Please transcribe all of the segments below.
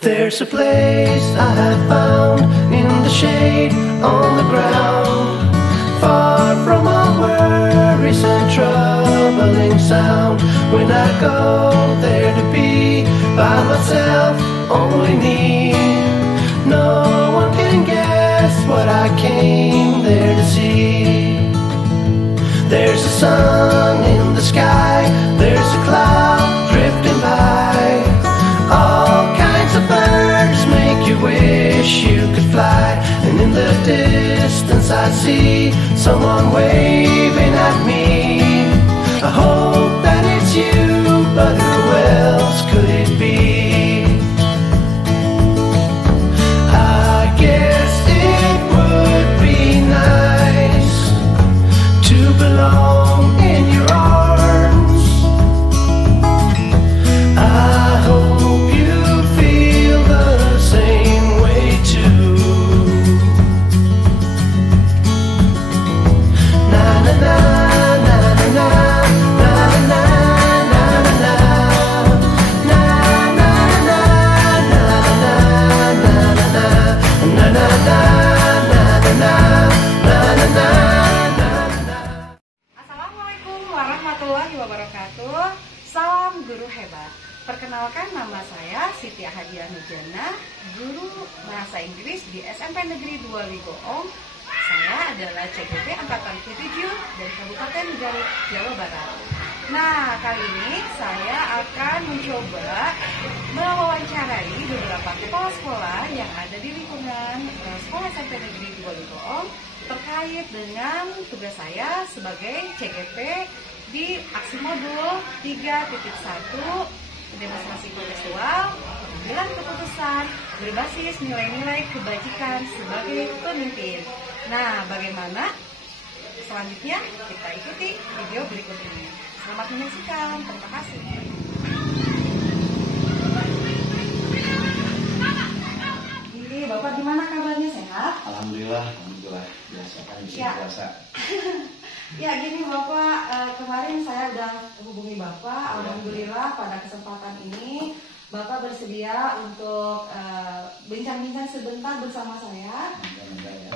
There's a place I have found in the shade on the ground, far from all worries and troubling sound. When I go there to be by myself, only me, no one can guess what I came there to see. There's a sun in the sky, there's a cloud drifting by, all kinds of birds make you wish you could fly. And in the distance I see someone waving at me. I hope that it's you, but who else could it be? I guess it would be nice to belong in your arms. I hope you feel the same way too. Na na na na na na na na na na na na na na na. Assalamualaikum warahmatullahi wabarakatuh. Salam guru hebat. Perkenalkan, nama saya Siti Hadiah Nujana, guru bahasa Inggris di SMP Negeri 2 Ligoong. Saya adalah CGP angkatan 7 dari Kabupaten Garut, Jawa Barat. Nah, kali ini saya akan mencoba mewawancarai beberapa kepala sekolah yang ada di lingkungan sekolah SMP Negeri 2 Ligoong terkait dengan tugas saya sebagai CGP di aksi modul 3.1 demonstrasi kontekstual pengambilan keputusan berbasis nilai-nilai kebajikan sebagai pemimpin. Nah, bagaimana selanjutnya? Kita ikuti video berikut ini. Selamat menyaksikan. Terima kasih. Ini Bapak gimana kabarnya, sehat? Alhamdulillah biasa kan bisa puasa. Ya gini Bapak, kemarin saya udah hubungi Bapak. Alhamdulillah pada kesempatan ini Bapak bersedia untuk bincang-bincang sebentar bersama saya.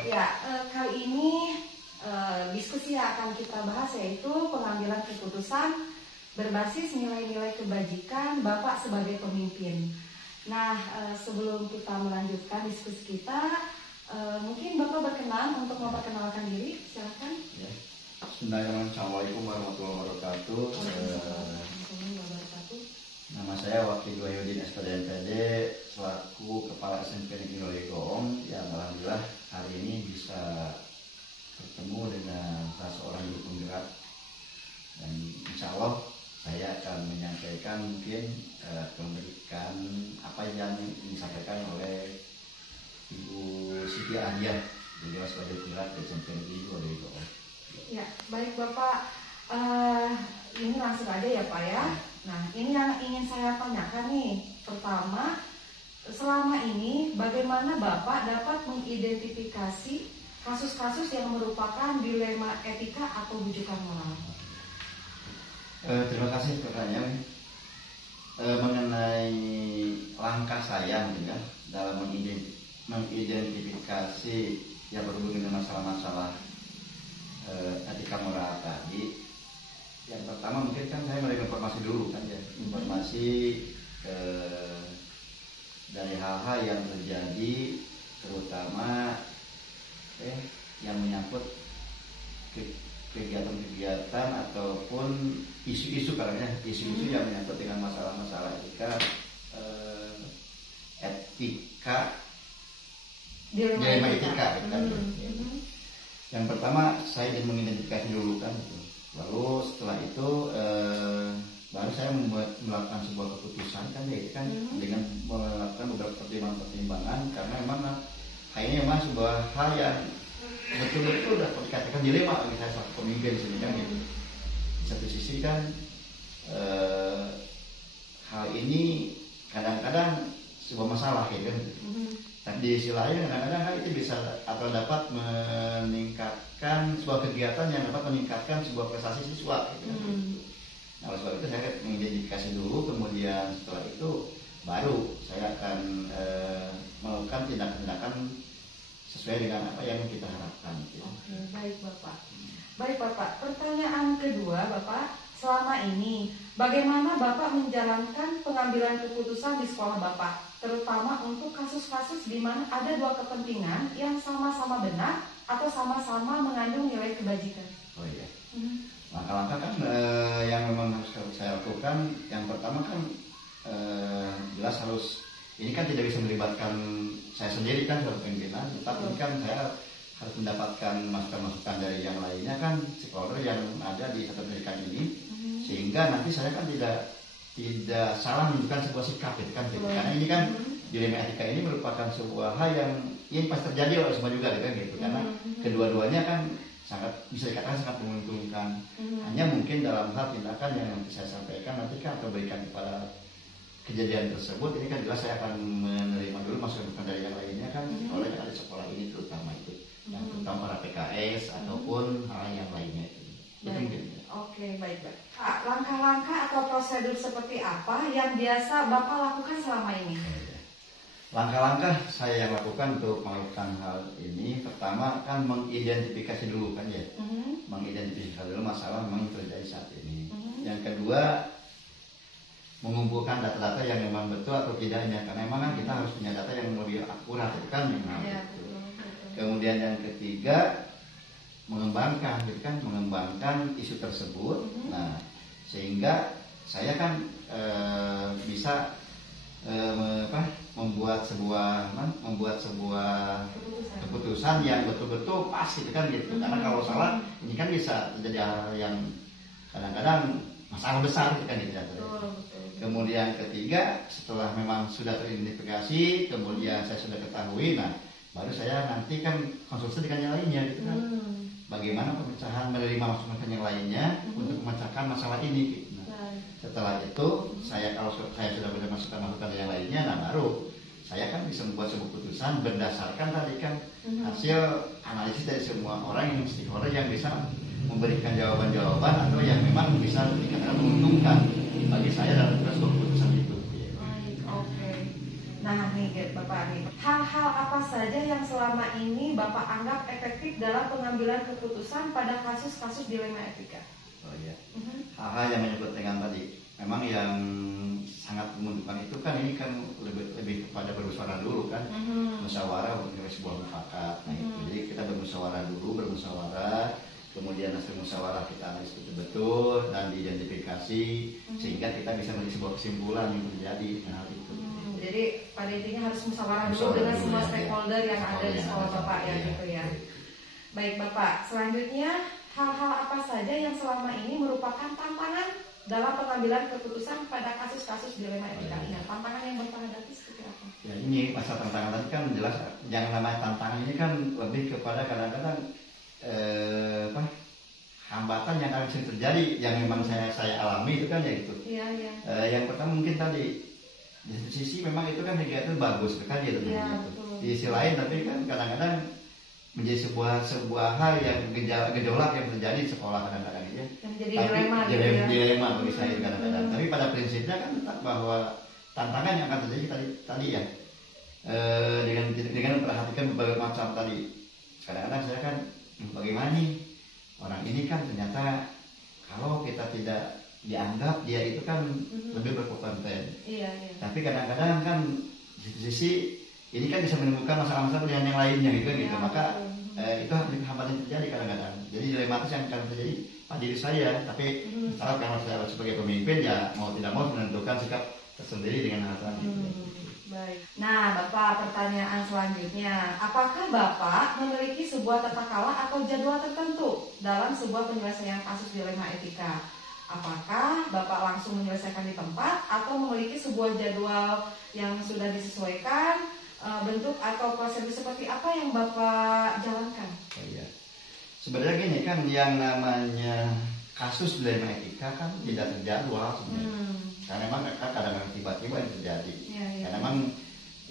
Ya, kali ini diskusi yang akan kita bahas yaitu pengambilan keputusan berbasis nilai-nilai kebajikan Bapak sebagai pemimpin. Nah, sebelum kita melanjutkan diskusi kita, mungkin Bapak berkenan untuk memperkenalkan diri, silakan. Ya. Assalamualaikum warahmatullahi wabarakatuh. Nama saya Wakil Wahyudin SPDMPD selaku Kepala SMP Negeri Ligoong. Yang alhamdulillah hari ini bisa bertemu dengan salah seorang guru penggerak, dan insya Allah saya akan menyampaikan mungkin memberikan apa yang disampaikan oleh Ibu Siti Hadiah beliau sebagai penggerak di SMP Negeri 2 Ligoong. Ya, baik Bapak, ini langsung aja ya Pak ya. Nah, ini yang ingin saya tanyakan nih. Pertama, selama ini bagaimana Bapak dapat mengidentifikasi kasus-kasus yang merupakan dilema etika atau bujukan moral? Terima kasih pertanyaan. Mengenai langkah saya ya, dalam mengidentifikasi yang berhubungan dengan masalah-masalah etika moral tadi, yang pertama mungkin kan saya menerima informasi dulu kan ya, informasi dari hal-hal yang terjadi, terutama yang menyangkut kegiatan-kegiatan ataupun isu-isu karena isu-isu yang menyangkut dengan masalah-masalah etika dilema etika kan. Yang pertama saya ingin mengidentifikasi dulu kan, lalu setelah itu baru saya melakukan sebuah keputusan kan, yaitu kan dengan melakukan beberapa pertimbangan karena memang hal ini memang sebuah hal yang betul-betul udah dikatakan dilema bagi saya sebagai pemimpin sini kan gitu. Di satu sisi kan hal ini kadang-kadang sebuah masalah ya kan. Tapi di sisi lain kadang-kadang itu bisa atau dapat meningkatkan sebuah kegiatan yang dapat meningkatkan sebuah prestasi siswa gitu. Nah, oleh sebab itu saya mengidentifikasi dulu, kemudian setelah itu baru saya akan melakukan tindakan-tindakan sesuai dengan apa yang kita harapkan. Oke, baik Bapak. Baik Bapak, pertanyaan kedua Bapak, selama ini bagaimana Bapak menjalankan pengambilan keputusan di sekolah Bapak, terutama untuk kasus-kasus di mana ada dua kepentingan yang sama-sama benar atau sama-sama mengandung nilai kebajikan? Oh iya. Langkah-langkah kan yang memang harus saya lakukan, yang pertama kan jelas harus, ini kan tidak bisa melibatkan saya sendiri kan sebagai pimpinan, tetapi kan saya harus mendapatkan masukan-masukan dari yang lainnya kan, stakeholder yang ada di satu pendidikan ini, sehingga nanti saya kan tidak salah menunjukkan sebuah sikap gitu kan, karena ini kan dilema etika ini merupakan sebuah hal yang ini pasti terjadi oleh semua juga gitu, karena kedua-duanya kan sangat bisa dikatakan sangat menguntungkan. Hanya mungkin dalam hal tindakan yang nanti saya sampaikan nanti kan atau berikan kepada kejadian tersebut, ini kan jelas saya akan menerima dulu masukan dari yang lainnya kan, oleh yang ada di sekolah ini terutama itu, yang terutama para PKS ataupun hal yang lainnya itu. Oke, baik. Langkah-langkah atau prosedur seperti apa yang biasa Bapak lakukan selama ini? Langkah-langkah saya yang lakukan untuk melakukan hal ini, pertama kan mengidentifikasi dulu kan ya, mengidentifikasi dulu masalah memang terjadi saat ini. Yang kedua, mengumpulkan data-data yang memang betul atau tidaknya, karena memang kan kita harus punya data yang lebih akurat itu kan memang. Kemudian yang ketiga, mengembangkan gitu kan, mengembangkan isu tersebut. Nah, sehingga saya kan bisa membuat sebuah keputusan yang betul-betul pas gitu kan gitu. Karena kalau salah ini kan bisa terjadi hal yang kadang-kadang masalah besar gitu kan gitu. Kemudian ketiga, setelah memang sudah teridentifikasi, kemudian saya sudah ketahui, nah baru saya nanti kan konsultasi dengan yang lainnya gitu kan. Bagaimana pemecahan menerima masukan yang lainnya untuk memecahkan masalah ini gitu. Setelah itu kalau saya sudah punya masukan yang lainnya, nah baru saya kan bisa membuat sebuah keputusan berdasarkan tadi kan hasil analisis dari semua orang yang stakeholder yang bisa memberikan jawaban-jawaban atau yang memang bisa dikatakan menguntungkan bagi saya dalam sebuah keputusan itu. Oke. Nah nih Bapak nih, hal-hal apa saja yang selama ini Bapak anggap efektif dalam pengambilan keputusan pada kasus-kasus dilema etika? Oh iya. Hal-hal yang menyebut dengan tadi, memang yang sangat menguntungkan itu kan ini kan lebih kepada bermusyawarah dulu kan, musyawarah untuk sebuah mufakat. Nah, jadi kita bermusyawarah dulu, kemudian hasil musyawarah kita analisis betul-betul dan diidentifikasi sehingga kita bisa melihat sebuah kesimpulan yang terjadi dengan hal itu. Jadi pada intinya harus musyawarah dulu dengan semua stakeholder yang ada di sekolah Bapak ya gitu ya. Baik Bapak, selanjutnya hal-hal apa saja yang selama ini merupakan tantangan dalam pengambilan keputusan pada kasus-kasus dilema etika ini? Tantangan yang Bapak hadapi seperti apa? Ya ini masa tantangan tadi kan jelas, yang namanya tantangan ini kan lebih kepada kadang-kadang hambatan yang akan sering terjadi yang memang saya alami itu kan ya itu. Yang pertama mungkin tadi di satu sisi memang itu kan kegiatan bagus kan gitu. Di sisi lain tapi kan kadang-kadang menjadi sebuah hal yang gejolak yang terjadi di sekolah kadang-kadang ya. Jadi dilema bagi saya kadang-kadang. Tapi pada prinsipnya kan tetap bahwa tantangan yang akan terjadi tadi ya, dengan memperhatikan berbagai macam tadi. Kadang-kadang saya kan bagaimana nih orang ini kan ternyata kalau kita tidak dianggap dia itu kan lebih berkompeten. Tapi kadang-kadang kan di sisi ini kan bisa menimbulkan masalah-masalah dengan yang lainnya gitu. Maka itu hambatan terjadi kadang-kadang. Jadi dilematis yang akan terjadi pada diri saya. Tapi setelah kalau saya sebagai pemimpin ya mau tidak mau menentukan sikap tersendiri dengan hal tadi. Baik. Nah Bapak, pertanyaan selanjutnya, apakah Bapak memiliki sebuah tata kala atau jadwal tertentu dalam sebuah penyelesaian kasus dilema etika? Apakah Bapak langsung menyelesaikan di tempat atau memiliki sebuah jadwal yang sudah disesuaikan, bentuk atau prosedur seperti apa yang Bapak jalankan? Oh, iya. Sebenarnya gini kan, yang namanya kasus dilema etika kan tidak terjadwal sebenarnya. Karena memang kadang-kadang tiba-tiba yang terjadi. Karena memang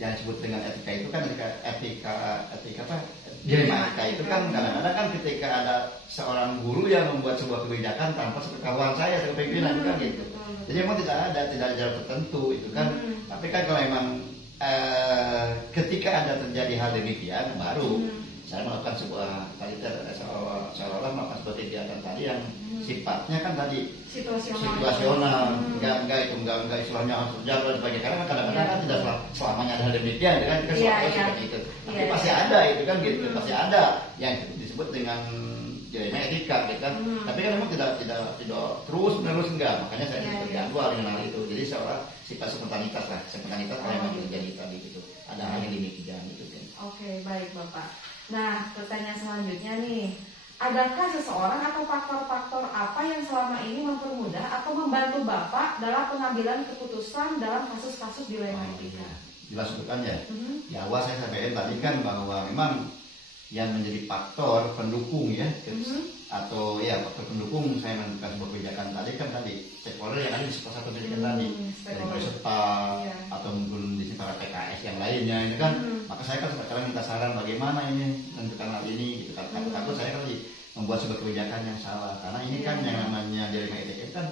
yang disebut dengan etika itu kan dilema etika itu kan kadang-kadang kan ketika ada seorang guru yang membuat sebuah kebijakan tanpa sepengetahuan saya sebagai pimpinan itu kan gitu. Jadi memang tidak ada jarak tertentu itu kan. Tapi kan kalau memang ketika ketika ada terjadi hal demikian baru saya melakukan sebuah tadi seolah-olah melakukan sebuah kegiatan tadi yang sifatnya kan tadi situasional, enggak istilahnya harus terjadi dan sebagainya. Karena kadang-kadang kan tidak selamanya ada hal demikian, kan kita selalu seperti itu. Tapi pasti ada itu kan gitu, pasti ada yang disebut dengan dilema etika gitu kan. Tapi kan memang tidak terus menerus enggak, makanya saya terjadwal dengan hal itu. Jadi seolah sifat spontanitas yang terjadi tadi gitu. Ada hal yang demikian gitu kan. Oke, baik Bapak. Nah, pertanyaan selanjutnya nih, adakah seseorang atau faktor-faktor apa yang selama ini mempermudah atau membantu Bapak dalam pengambilan keputusan dalam kasus-kasus dilema etika? Jelas itu kan ya. Di awal saya sampaikan tadi kan bahwa memang yang menjadi faktor pendukung ya, atau ya faktor pendukung saya menentukan sebuah kebijakan tadi stakeholder yang ada di satu pendidikan tadi, dari peserta atau mungkin di sini para PKS yang lainnya ini kan, maka saya kan sekarang minta saran bagaimana ini menentukan hal ini gitu kan. Takut saya kan membuat sebuah kebijakan yang salah, karena ini kan yang namanya dilema etika kan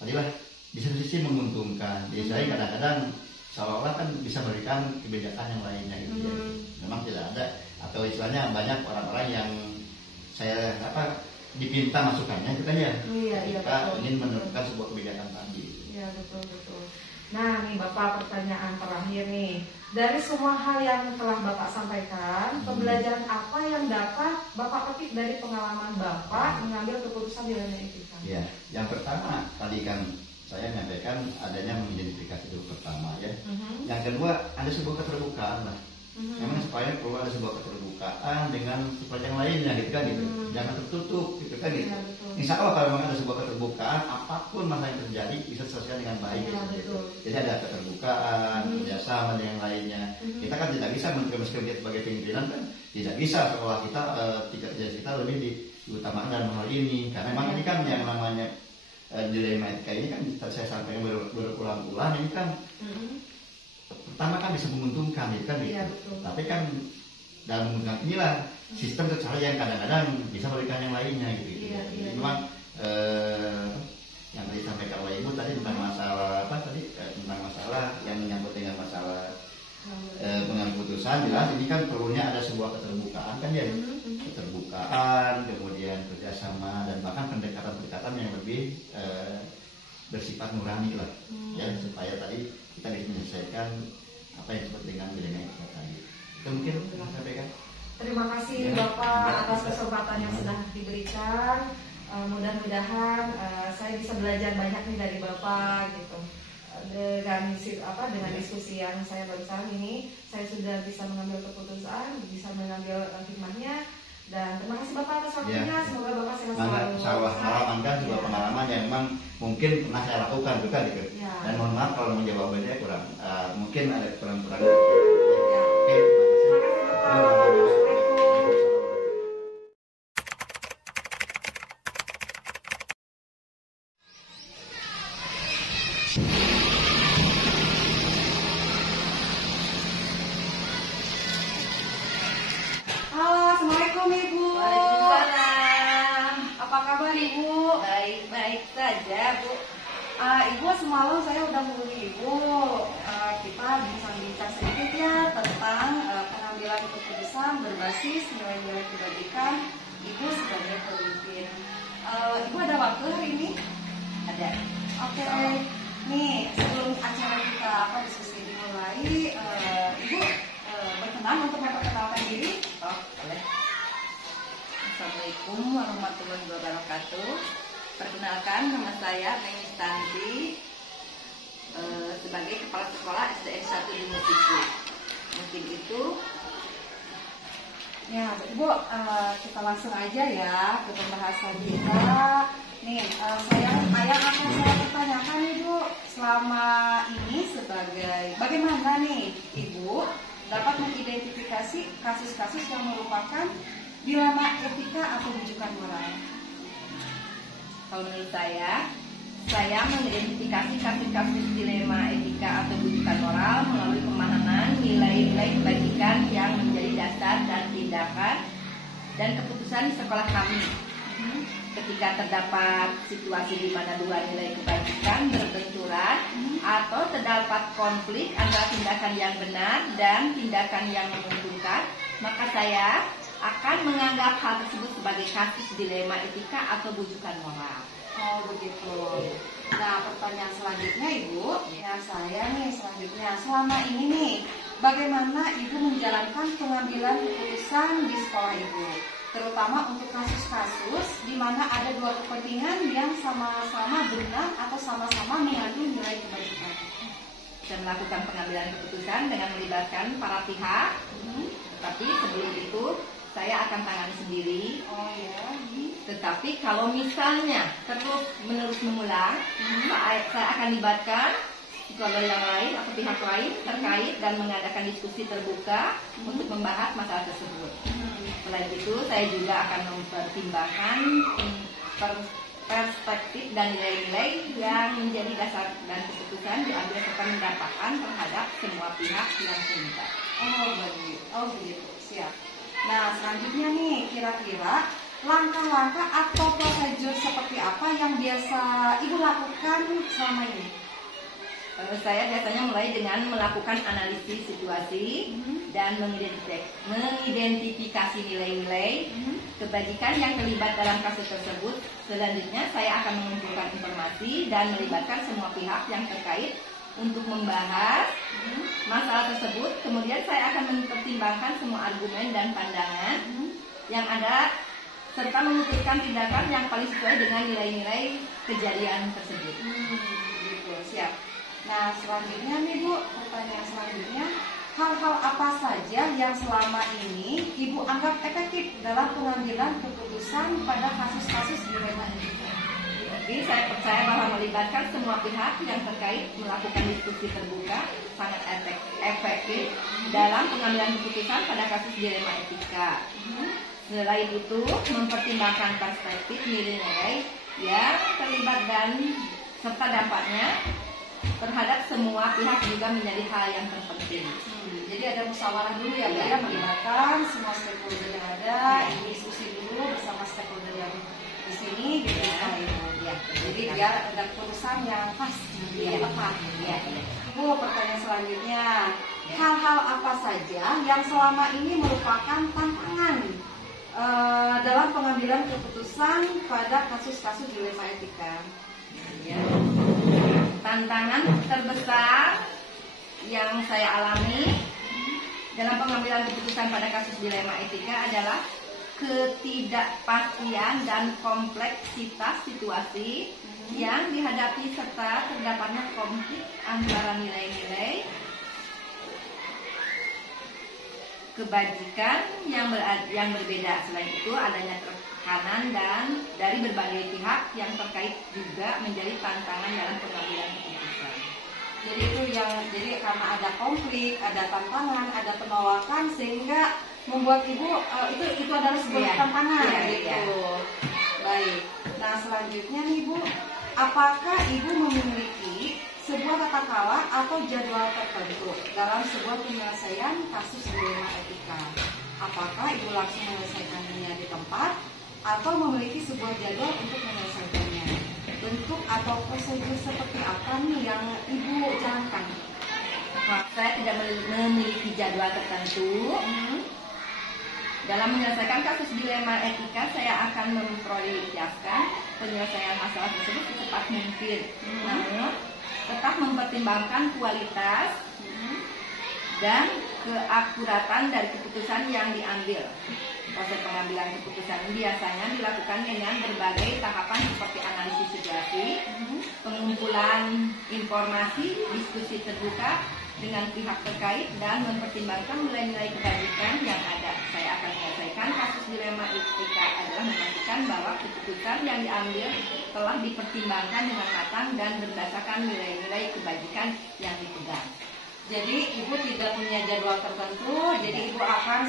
tadilah di satu sisi menguntungkan, jadi saya kadang-kadang seolah-olah kan bisa memberikan kebijakan yang lainnya gitu ya. Memang tidak ada, atau istilahnya banyak orang-orang yang saya dipinta masukannya itu kan ya, kita ingin menentukan sebuah kebijakan tadi. Iya, betul. Nah nih Bapak, pertanyaan terakhir nih, dari semua hal yang telah Bapak sampaikan, pembelajaran apa yang dapat Bapak petik dari pengalaman Bapak mengambil keputusan dilema etika? Ya, yang pertama tadi kan saya menyampaikan adanya mengidentifikasi dulu pertama ya. Yang kedua ada sebuah keterbukaan lah. Memang supaya perlu ada sebuah keterbukaan dengan sifat yang lainnya gitu kan gitu. Jangan tertutup gitu kan gitu. Insya Allah kalau memang ada sebuah keterbukaan, apapun masalah yang terjadi bisa diselesaikan dengan baik gitu. Jadi ada keterbukaan, kerjasama dengan lainnya. Kita kan tidak bisa meskipun kita sebagai pimpinan kan tidak bisa seolah kita tingkat kerja kita lebih diutamakan dalam hal ini, karena memang ini kan yang namanya dilema etika ini kan saya sampaikan berulang-ulang ini kan pertama kan bisa menguntungkan gitu kan gitu. Tapi kan dalam menguntungkan inilah sistem secara yang kadang-kadang bisa memberikan yang lainnya gitu. Memang yang tadi disampaikan oleh Ibu tadi tentang masalah tentang masalah yang menyangkut dengan masalah pengambilan keputusan, jelas ini kan perlunya ada sebuah keterbukaan kan ya, keterbukaan, kemudian kerjasama dan bahkan pendekatan-pendekatan yang lebih bersifat nurani lah, ya supaya tadi kita bisa menyelesaikan apa yang disebut dengan dilema etika tadi. Itu mungkin saya sampaikan. Terima kasih Bapak atas kesempatan yang sudah diberikan. Mudah-mudahan saya bisa belajar banyak nih dari Bapak gitu. Dengan diskusi yang saya barusan ini, saya sudah bisa mengambil keputusan, bisa mengambil hikmahnya. Dan terima kasih Bapak atas waktunya. Semoga Bapak sehat selalu. Pengalaman kan sebuah pengalaman yang memang mungkin pernah saya lakukan juga gitu. Dan mohon maaf kalau menjawabnya kurang, mungkin ada kurang-kurang. Oke, terima kasih Bapak. Assalamualaikum Ibu. Waalaikumsalam. Apa kabar Ibu? Baik-baik saja Bu. Ibu semalam saya udah menghubungi Ibu. Kita bincang-bincang sedikit ya tentang pengambilan keputusan berbasis nilai-nilai kebajikan Ibu sebagai pemimpin. Ibu ada waktu hari ini? Ada. Oke. Nih sebelum acara kita diskusi dimulai, Ibu berkenan untuk memperkenalkan diri? Oh, boleh. Assalamualaikum warahmatullahi wabarakatuh. Perkenalkan, nama saya Neng Tanti, sebagai Kepala Sekolah SDN 1 di Mutiku. Mungkin itu. Ya, Ibu, kita langsung aja ya ke pembahasan kita. Nih, yang akan saya pertanyakan Ibu, selama ini bagaimana nih Ibu dapat mengidentifikasi kasus-kasus yang merupakan dilema etika atau rujukan moral? Kalau menurut saya mengidentifikasi kasus-kasus dilema etika atau rujukan moral melalui pemahaman nilai-nilai kebajikan yang menjadi dasar dan tindakan dan keputusan di sekolah kami. ketika terdapat situasi di mana dua nilai kebajikan berbenturan atau terdapat konflik antara tindakan yang benar dan tindakan yang menguntungkan, maka saya akan menganggap hal tersebut sebagai kasus dilema etika atau bujukan moral. Oh begitu. Nah pertanyaan selanjutnya Ibu, ya saya nih selanjutnya, selama ini nih bagaimana Ibu menjalankan pengambilan keputusan di sekolah Ibu, terutama untuk kasus-kasus di mana ada dua kepentingan yang sama-sama benar atau sama-sama mengandung nilai kebajikan. Dan melakukan pengambilan keputusan dengan melibatkan para pihak. Tapi sebelum itu saya akan tangani sendiri. Oh ya. Tetapi kalau misalnya terus menerus mengulang, saya akan libatkan psikolog yang lain atau pihak lain terkait dan mengadakan diskusi terbuka untuk membahas masalah tersebut. Selain itu, saya juga akan mempertimbangkan perspektif dan nilai-nilai yang menjadi dasar dan keputusan diambil serta mendapatkan terhadap semua pihak yang terlibat. Oh begitu, siap. Nah selanjutnya nih, kira-kira langkah-langkah atau prosedur seperti apa yang biasa Ibu lakukan selama ini? Saya biasanya mulai dengan melakukan analisis situasi dan mengidentifikasi nilai-nilai kebajikan yang terlibat dalam kasus tersebut. Selanjutnya saya akan mengumpulkan informasi dan melibatkan semua pihak yang terkait untuk membahas masalah tersebut. Kemudian saya akan mempertimbangkan semua argumen dan pandangan yang ada serta memutuskan tindakan yang paling sesuai dengan nilai-nilai kejadian tersebut. Gitu, siap. Nah selanjutnya nih Bu, pertanyaan selanjutnya, hal-hal apa saja yang selama ini Ibu anggap efektif dalam pengambilan keputusan pada kasus-kasus dilema ini? Jadi saya percaya bahwa melibatkan semua pihak yang terkait melakukan diskusi terbuka sangat efektif dalam pengambilan keputusan pada kasus dilema etika. Selain itu, mempertimbangkan perspektif nilai-nilai yang terlibat dan serta dampaknya terhadap semua pihak juga menjadi hal yang terpenting. Jadi ada musyawarah dulu ya, ya, melibatkan semua stakeholder yang ada, diskusi dulu bersama stakeholder yang di sini, gitu ya. Jadi biar ada keputusan yang pas, yang tepat. Bu, pertanyaan selanjutnya, hal-hal apa saja yang selama ini merupakan tantangan dalam pengambilan keputusan pada kasus-kasus dilema etika? Tantangan terbesar yang saya alami dalam pengambilan keputusan pada kasus dilema etika adalah ketidakpastian dan kompleksitas situasi yang dihadapi serta terdapatnya konflik antara nilai-nilai kebajikan yang berbeda. Selain itu adanya tekanan dan dari berbagai pihak yang terkait juga menjadi tantangan dalam pengambilan keputusan. Jadi itu jadi karena ada konflik, ada tantangan, ada penolakan sehingga membuat Ibu itu adalah sebuah tantangan gitu. Baik. Nah selanjutnya nih Bu, apakah Ibu memiliki sebuah tata krama atau jadwal tertentu dalam sebuah penyelesaian kasus dilema etika? Apakah Ibu langsung menyelesaikannya di tempat atau memiliki sebuah jadwal untuk menyelesaikannya? Bentuk atau prosedur seperti apa nih yang Ibu jalankan? Saya tidak memiliki jadwal tertentu. Dalam menyelesaikan kasus dilema etika, saya akan memprioritaskan penyelesaian masalah tersebut secepat mungkin. Namun, tetap mempertimbangkan kualitas dan keakuratan dari keputusan yang diambil. Proses pengambilan keputusan biasanya dilakukan dengan berbagai tahapan seperti analisis situasi, pengumpulan informasi, diskusi terbuka dengan pihak terkait, dan mempertimbangkan nilai-nilai kebajikan yang ada. Saya akan menyelesaikan kasus dilema etika adalah memastikan bahwa keputusan yang diambil telah dipertimbangkan dengan matang dan berdasarkan nilai-nilai kebajikan yang dipegang. Jadi Ibu tidak punya jadwal tertentu, jadi Ibu akan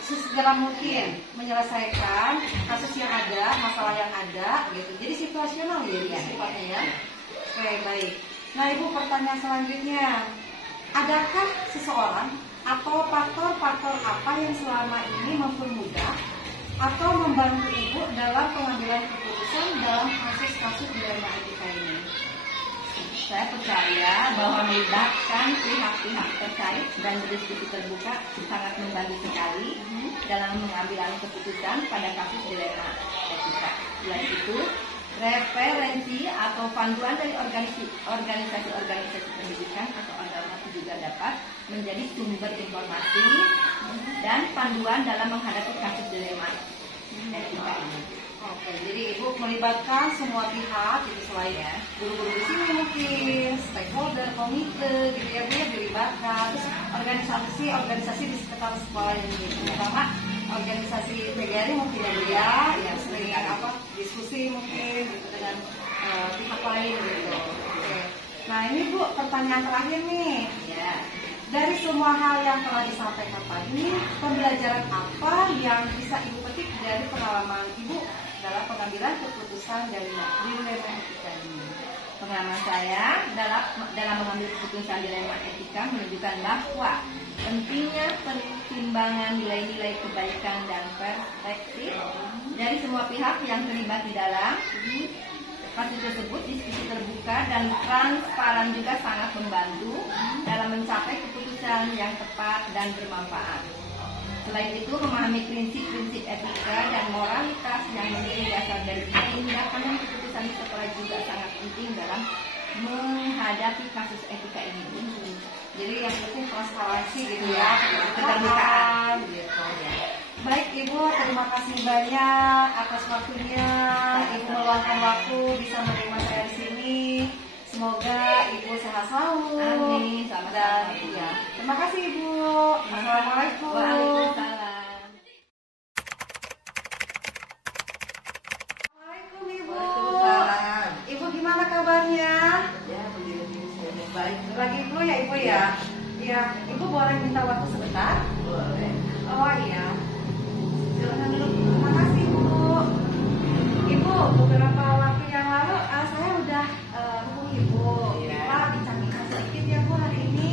sesegera mungkin menyelesaikan kasus yang ada, masalah yang ada, gitu. Jadi situasional ya sifatnya ya. Oke, baik. Nah Ibu, pertanyaan selanjutnya, adakah seseorang atau faktor-faktor apa yang selama ini mempermudah atau membantu Ibu dalam pengambilan keputusan dalam kasus-kasus dilema etika ini? Saya percaya bahwa melibatkan pihak-pihak terkait dan berdiskusi terbuka sangat membantu sekali dalam mengambil keputusan pada kasus dilema etika. Selain itu, referensi atau panduan dari organisasi-organisasi pendidikan atau agama juga dapat menjadi sumber informasi dan panduan dalam menghadapi kasus dilema etika ini. Oke, jadi Ibu melibatkan semua pihak, gitu, selain guru-guru di sini mungkin, stakeholder, komite, gitu ya Bu, dilibatkan, terus organisasi di sekitar sekolah ini, terutama organisasi PGRI mungkin ya, yang sering diskusi mungkin gitu dengan pihak lain gitu. Oke. Nah ini Bu, pertanyaan terakhir nih. Ya. Dari semua hal yang telah disampaikan tadi, pembelajaran apa yang bisa Ibu petik dari pengalaman Ibu dalam pengambilan keputusan dilema etika ini? Pengalaman saya dalam mengambil keputusan dilema etika menunjukkan bahwa pentingnya pertimbangan nilai-nilai kebaikan dan perspektif dari semua pihak yang terlibat di dalam kasus tersebut. Diskusi terbuka dan transparan juga sangat membantu dalam mencapai keputusan yang tepat dan bermanfaat. Selain itu, memahami prinsip-prinsip etika dan moralitas yang menjadi dasar dari tindakan dan keputusan di sekolah juga sangat penting dalam menghadapi kasus etika ini. Jadi yang penting transparansi gitu ya, keterbukaan gitu ya. Baik Ibu, terima kasih banyak atas waktunya. Ibu meluangkan waktu bisa menerima saya di sini. Semoga Ibu sehat selalu. Amin. Dan ya, terima kasih Ibu. Assalamualaikum. Waalaikumsalam. Assalamualaikum Ibu. Waalaikumsalam. Ibu gimana kabarnya? Ya, begini saya baik. Lagi flu ya Ibu ya? Iya, Ibu boleh minta waktu sebentar? Boleh. Oh iya. Silakan dulu. Terima kasih Bu. Ibu, beberapa waktu yang lalu saya udah hubungi Ibu. Iya. Kita bincang-bincang sedikit ya Bu hari ini.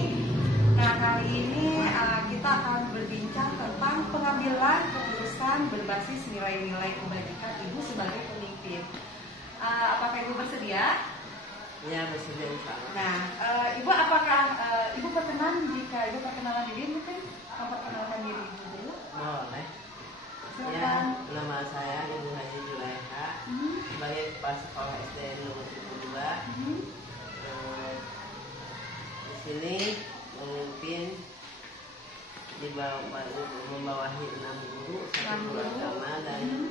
Nah kali ini kita akan berbincang tentang pengambilan keputusan berbasis nilai-nilai kebajikan Ibu sebagai pemimpin. Apakah Ibu bersedia? Ya, bersedia sama. Nah, Ibu apakah Ibu perkenalan jika Ibu perkenalan diri mungkin memperkenalkan diri Ibu dulu? Boleh. Ya, Silakan. nama saya Ibu Haji Juleha sebagai kepala sekolah SD nomor 72. Di sini memimpin membawahi 6 guru, 1 guru agama dan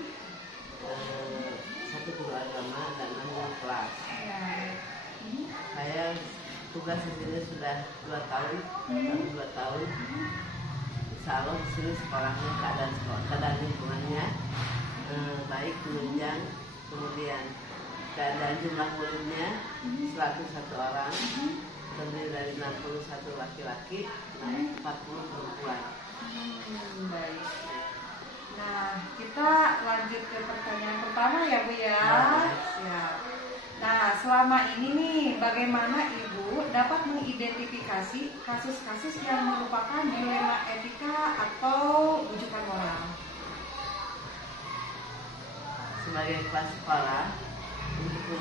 1 guru agama dan 6 guru kelas. Saya tugas di sini sudah 2 tahun, 2 tahun. Insya Allah di sini sekolahnya keadaan lingkungannya baik, menunjang, kemudian keadaan jumlah muridnya 101 orang, terdiri dari 61 laki-laki, 40 perempuan. Baik. Nah, kita lanjut ke pertanyaan pertama ya Bu ya. Ya. Nah, selama ini nih, bagaimana Ibu dapat mengidentifikasi kasus-kasus yang merupakan dilema etika atau rujukan moral? Sebagai kepala sekolah, untuk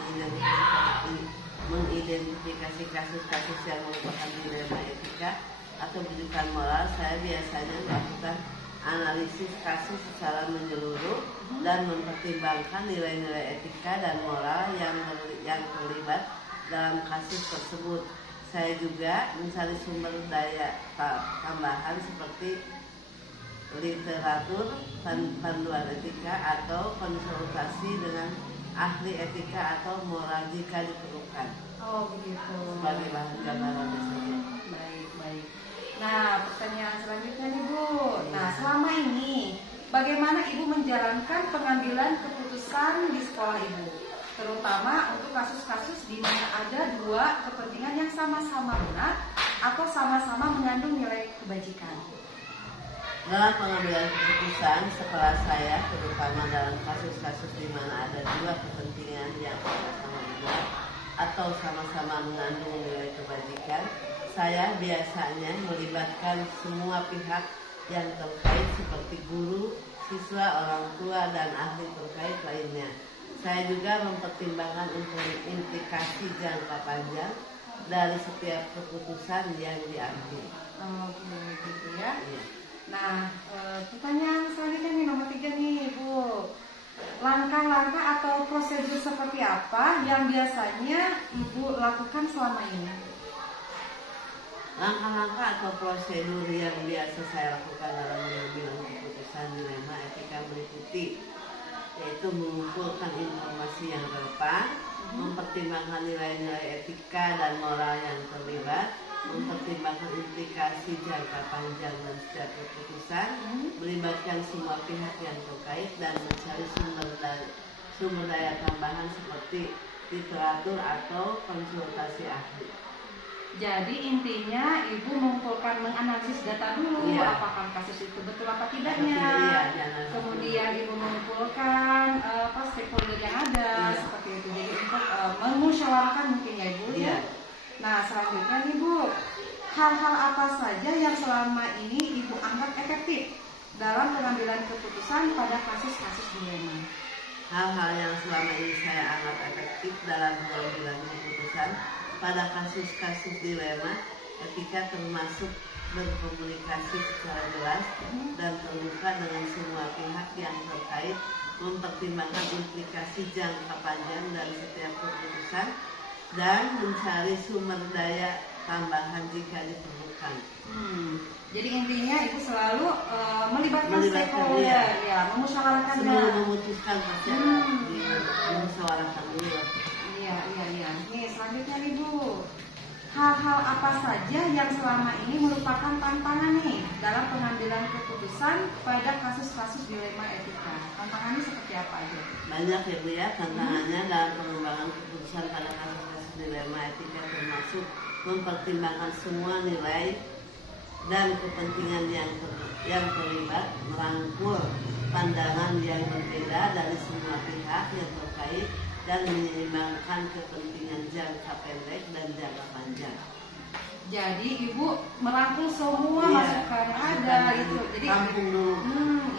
mengidentifikasi kasus-kasus yang merupakan dilema etika atau rujukan moral, saya biasanya melakukan analisis kasus secara menyeluruh dan mempertimbangkan nilai-nilai etika dan moral yang terlibat dalam kasus tersebut. Saya juga mencari sumber daya tambahan seperti literatur, panduan etika, atau konsultasi dengan ahli etika atau moral jika diperlukan. Oh begitu. Sebagai bahan gambaran saja. Baik. Nah, pertanyaan selanjutnya nih Bu. Nah, selama ini bagaimana Ibu menjalankan pengambilan keputusan di sekolah Ibu? Terutama untuk kasus-kasus di mana ada 2 kepentingan yang sama-sama benar atau sama-sama mengandung nilai kebajikan. Dalam pengambilan keputusan sekolah saya, terutama dalam kasus-kasus di mana ada 2 kepentingan yang sama-sama benar atau sama-sama mengandung nilai kebajikan, saya biasanya melibatkan semua pihak yang terkait seperti guru, siswa, orang tua, dan ahli terkait lainnya. Saya juga mempertimbangkan implikasi jangka panjang dari setiap keputusan yang diambil. Oke, gitu ya. Iya. Nah, pertanyaan selanjutnya nih nomor 3 nih Bu. Langkah-langkah atau prosedur seperti apa yang biasanya Ibu lakukan selama ini? Langkah-langkah atau prosedur yang biasa saya lakukan dalam mengambil keputusan dilema etika meliputi yaitu mengumpulkan informasi yang relevan, mempertimbangkan nilai-nilai etika dan moral yang terlibat, mempertimbangkan implikasi jangka panjang dan setiap keputusan, melibatkan semua pihak yang terkait, dan mencari sumber daya tambahan seperti literatur atau konsultasi ahli. Jadi intinya Ibu menganalisis data dulu, Iya. apakah kasus itu betul apa tidaknya. Iya, Kemudian Ibu mengumpulkan stakeholder yang ada, Iya. seperti itu. Jadi untuk memusyawarahkan mungkin ya Ibu. Iya. Nah selanjutnya nih Bu, hal-hal apa saja yang selama ini Ibu anggap efektif dalam pengambilan keputusan pada kasus-kasus dilema? Hal-hal yang selama ini saya anggap efektif dalam pengambilan keputusan pada kasus-kasus dilema etika termasuk berkomunikasi secara jelas dan terbuka dengan semua pihak yang terkait, mempertimbangkan implikasi jangka panjang dari setiap keputusan, dan mencari sumber daya tambahan jika diperlukan. Jadi intinya Ibu selalu melibatkan Melibatkan, stakeholder, iya. ya, memusyawarahkan. Sebelum memutuskan pasti dimusyawarahkan dulu. Iya. Nih selanjutnya nih Bu, hal-hal apa saja yang selama ini merupakan tantangan nih dalam pengambilan keputusan pada kasus-kasus dilema etika? Tantangannya seperti apa aja? Banyak ya Bu ya tantangannya dalam pengembangan keputusan pada kasus-kasus dilema etika, termasuk mempertimbangkan semua nilai dan kepentingan yang terlibat, merangkul pandangan yang berbeda dari semua pihak yang terkait, dan menyeimbangkan kepentingan jangka pendek dan jangka panjang. Jadi Ibu merangkul semua Iya, masukan yang ada gitu. Jadi Tampung dulu.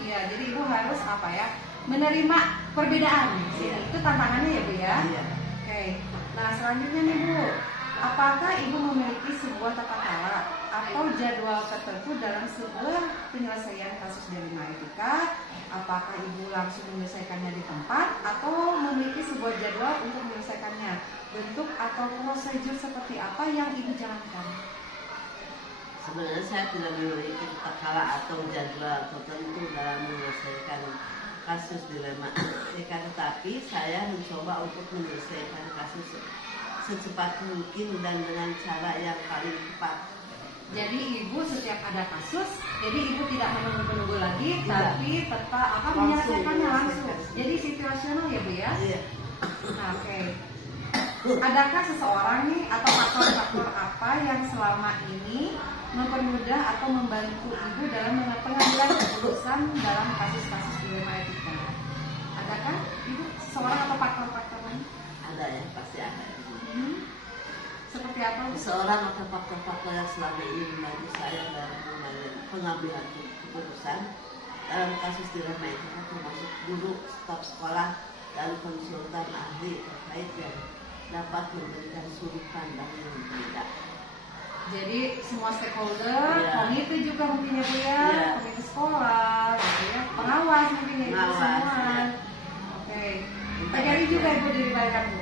iya, jadi Ibu harus apa ya? Menerima perbedaan. Iya. Itu tantangannya ya Bu ya. Iya. Oke. Nah, selanjutnya nih Bu, apakah Ibu memiliki sebuah tata cara atau jadwal tertentu dalam sebuah penyelesaian kasus dilema etika? Apakah Ibu langsung menyelesaikannya di tempat atau memiliki sebuah jadwal untuk menyelesaikannya? Bentuk atau prosedur seperti apa yang Ibu jalankan? Sebenarnya saya tidak memiliki tata cara atau jadwal tertentu dalam menyelesaikan kasus dilema etika, tetapi saya mencoba untuk menyelesaikan kasus secepat mungkin dan dengan cara yang paling tepat. Jadi Ibu setiap ada kasus, jadi Ibu tidak menunggu-nunggu lagi, Tidak. tapi tetap akan Langsung menyelesaikannya langsung. menyelesaikan. Jadi situasional ya Bu ya. Iya. Nah, oke. Adakah seseorang nih atau faktor-faktor apa yang selama ini mempermudah atau membantu Ibu dalam pengambilan keputusan dalam kasus-kasus dilema etika? Adakah Ibu seseorang atau faktor-faktor lain? Ada ya, pasti ada. Seperti apa Bu? Seorang atau faktor-faktor yang selama ini membantu saya dalam pengambilan keputusan dalam kasus dilema etika termasuk guru, staf sekolah, dan konsultan ahli terkait yang dapat memberikan sudut pandang yang berbeda. Jadi semua stakeholder, Iya. komite juga mungkin ya Bu ya, Iya. komite sekolah, gitu ya, pengawas mungkin ya Ibu Pengawas, semua. iya. Oke, PGRI juga Ibu dilibatkan Bu,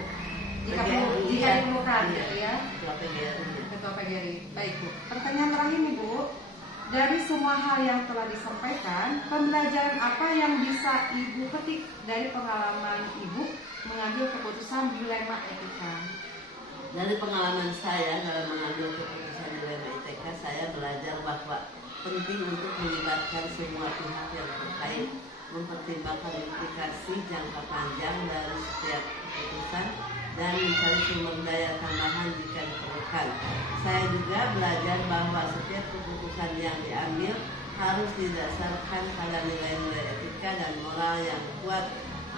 jika Iya. diperlukan Iya. gitu ya, Ketua PGRI. Ketua PGRI. Baik Bu, pertanyaan terakhir nih Bu, dari semua hal yang telah disampaikan, pembelajaran apa yang bisa Ibu petik dari pengalaman Ibu mengambil keputusan dilema etika? Dari pengalaman saya dalam mengambil keputusan dilema etika, saya belajar bahwa penting untuk melibatkan semua pihak yang terkait, mempertimbangkan implikasi jangka panjang dari setiap keputusan, dan mencari sumber daya tambahan jika diperlukan. Saya juga belajar bahwa setiap keputusan yang diambil harus didasarkan pada nilai-nilai etika dan moral yang kuat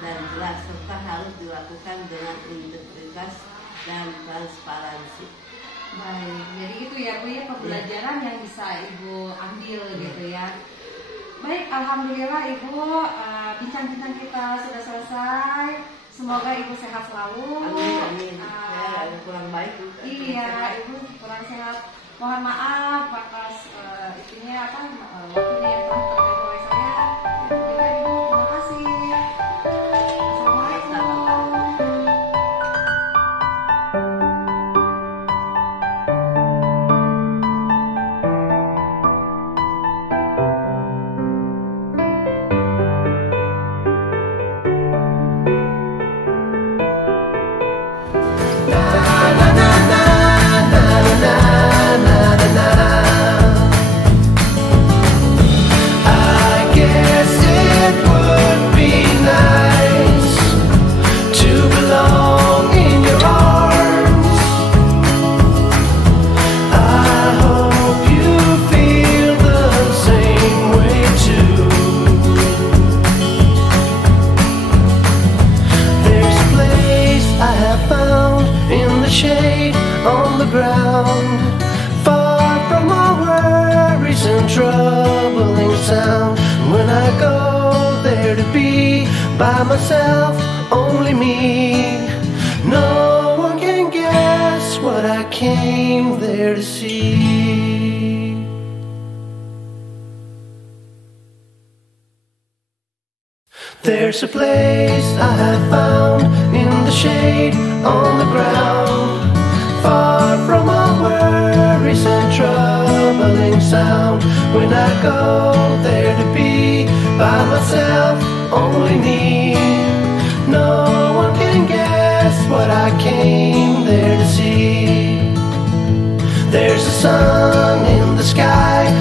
dan jelas, serta harus dilakukan dengan integritas dan transparansi. Baik, jadi itu ya Bu ya pembelajaran yang bisa Ibu ambil gitu ya. Baik, alhamdulillah Ibu, bincang-bincang kita sudah selesai. Semoga Ibu sehat selalu. Amin. Saya ada kurang baik. Iya, Ibu kurang sehat. Mohon maaf atas waktunya yang telah terkait oleh saya. Juga Ibu, terima kasih. Assalamualaikum. I guess it would be nice to belong in your arms. I hope you feel the same way too. There's a place I have found in the shade on the ground, far from all worries and troubling sound. When I go there to be by myself, only me, no one can guess what I came there to see. There's a place I have found in the shade on the ground, far from all worries and troubling sound. When I go there to be by myself, only me, no one can guess what I came there to see. There's a sun in the sky